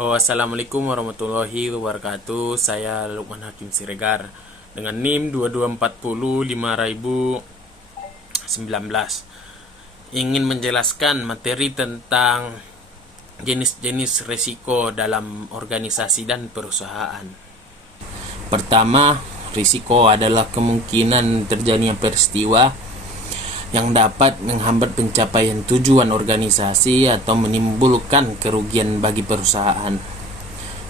Assalamualaikum warahmatullahi wabarakatuh. Saya Lukman Hakim Siregar dengan NIM 22405019. Ingin menjelaskan materi tentang jenis-jenis risiko dalam organisasi dan perusahaan. Pertama, risiko adalah kemungkinan terjadinya peristiwa yang dapat menghambat pencapaian tujuan organisasi atau menimbulkan kerugian bagi perusahaan.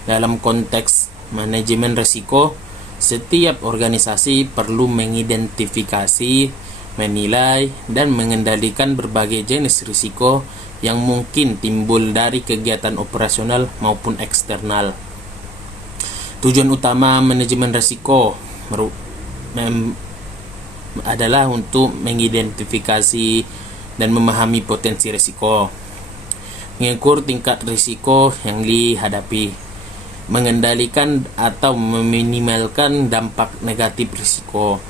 Dalam konteks manajemen risiko, setiap organisasi perlu mengidentifikasi, menilai, dan mengendalikan berbagai jenis risiko yang mungkin timbul dari kegiatan operasional maupun eksternal. Tujuan utama manajemen risiko adalah untuk mengidentifikasi dan memahami potensi risiko, mengukur tingkat risiko yang dihadapi, mengendalikan atau meminimalkan dampak negatif risiko,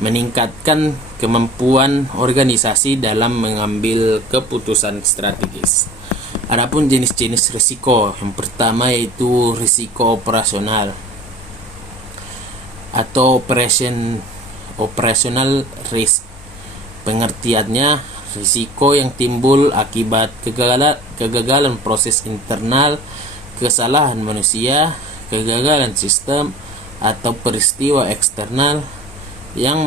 meningkatkan kemampuan organisasi dalam mengambil keputusan strategis. Adapun jenis-jenis risiko, yang pertama yaitu risiko operasional atau operational risk. Pengertiannya, risiko yang timbul akibat kegagalan proses internal, kesalahan manusia, kegagalan sistem, atau peristiwa eksternal yang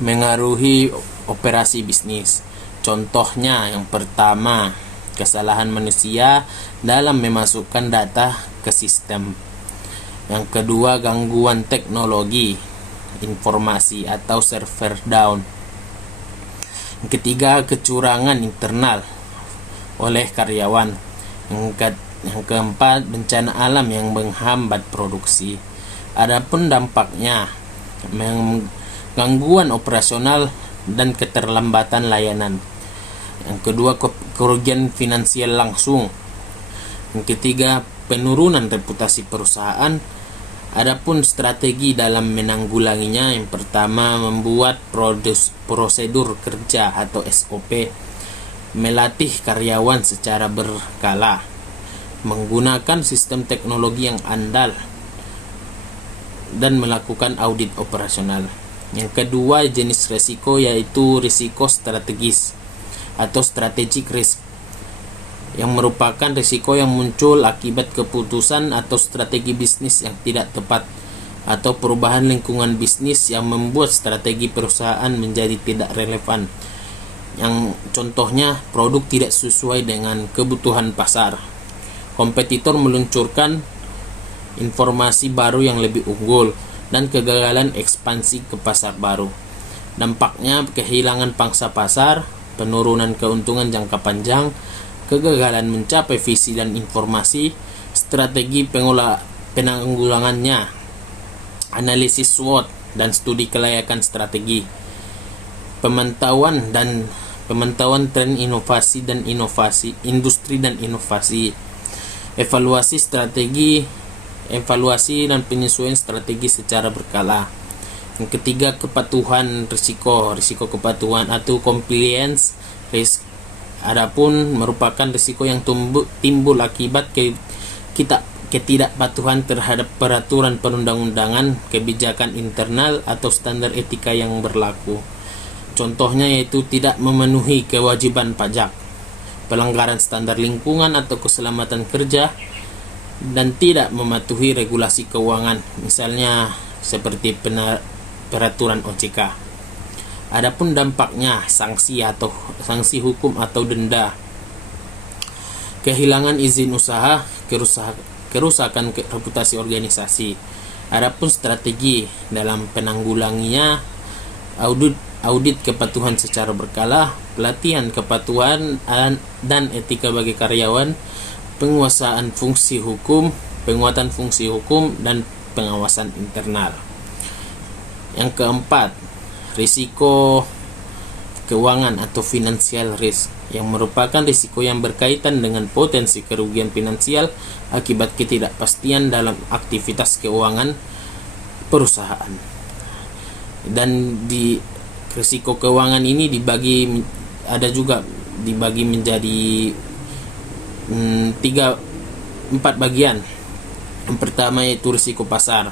mengaruhi operasi bisnis. Contohnya, yang pertama, kesalahan manusia dalam memasukkan data ke sistem. Yang kedua, gangguan teknologi informasi atau server down. Yang ketiga, kecurangan internal oleh karyawan. Yang keempat, bencana alam yang menghambat produksi. Adapun dampaknya, gangguan operasional dan keterlambatan layanan. Yang kedua, kerugian finansial langsung. Yang ketiga, penurunan reputasi perusahaan. Adapun strategi dalam menanggulanginya, yang pertama, membuat prosedur kerja atau SOP, melatih karyawan secara berkala, menggunakan sistem teknologi yang andal, dan melakukan audit operasional. Yang kedua, jenis risiko yaitu risiko strategis atau strategic risk, yang merupakan risiko yang muncul akibat keputusan atau strategi bisnis yang tidak tepat atau perubahan lingkungan bisnis yang membuat strategi perusahaan menjadi tidak relevan. Yang contohnya, produk tidak sesuai dengan kebutuhan pasar, kompetitor meluncurkan informasi baru yang lebih unggul, dan kegagalan ekspansi ke pasar baru. Dampaknya, kehilangan pangsa pasar, penurunan keuntungan jangka panjang, kegagalan mencapai visi dan informasi. Strategi penanggulangannya, analisis SWOT dan studi kelayakan strategi, pemantauan tren inovasi dan industri dan inovasi, evaluasi dan penyesuaian strategi secara berkala. Yang ketiga, kepatuhan risiko kepatuhan atau compliance risk. Adapun merupakan risiko yang timbul akibat ketidakpatuhan terhadap peraturan perundang-undangan, kebijakan internal, atau standar etika yang berlaku. Contohnya yaitu tidak memenuhi kewajiban pajak, pelanggaran standar lingkungan atau keselamatan kerja, dan tidak mematuhi regulasi keuangan, misalnya seperti peraturan OJK. Adapun dampaknya, sanksi hukum atau denda, kehilangan izin usaha, kerusakan reputasi organisasi. Adapun strategi dalam penanggulanginya, audit kepatuhan secara berkala, pelatihan kepatuhan dan etika bagi karyawan, penguatan fungsi hukum, dan pengawasan internal. Yang keempat, risiko keuangan atau financial risk, yang merupakan risiko yang berkaitan dengan potensi kerugian finansial akibat ketidakpastian dalam aktivitas keuangan perusahaan. Dan di risiko keuangan ini dibagi menjadi empat bagian. Yang pertama yaitu risiko pasar,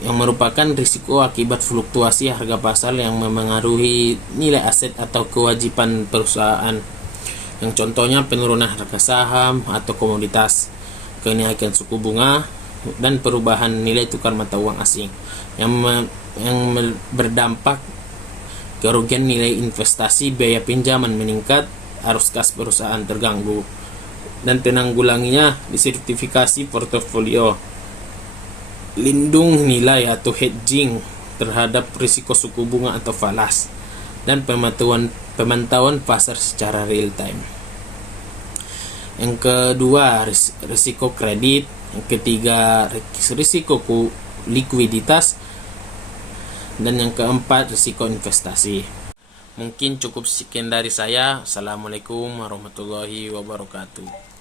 yang merupakan risiko akibat fluktuasi harga pasar yang memengaruhi nilai aset atau kewajiban perusahaan. Yang contohnya penurunan harga saham atau komoditas, kenaikan suku bunga, dan perubahan nilai tukar mata uang asing yang berdampak kerugian nilai investasi, biaya pinjaman meningkat, arus kas perusahaan terganggu. Dan penanggulanginya disertifikasi portofolio, lindung nilai atau hedging terhadap risiko suku bunga atau falas, dan pemantauan pasar secara real time. Yang kedua, risiko kredit. Yang ketiga, risiko likuiditas. Dan yang keempat, risiko investasi. Mungkin cukup sekian dari saya. Assalamualaikum warahmatullahi wabarakatuh.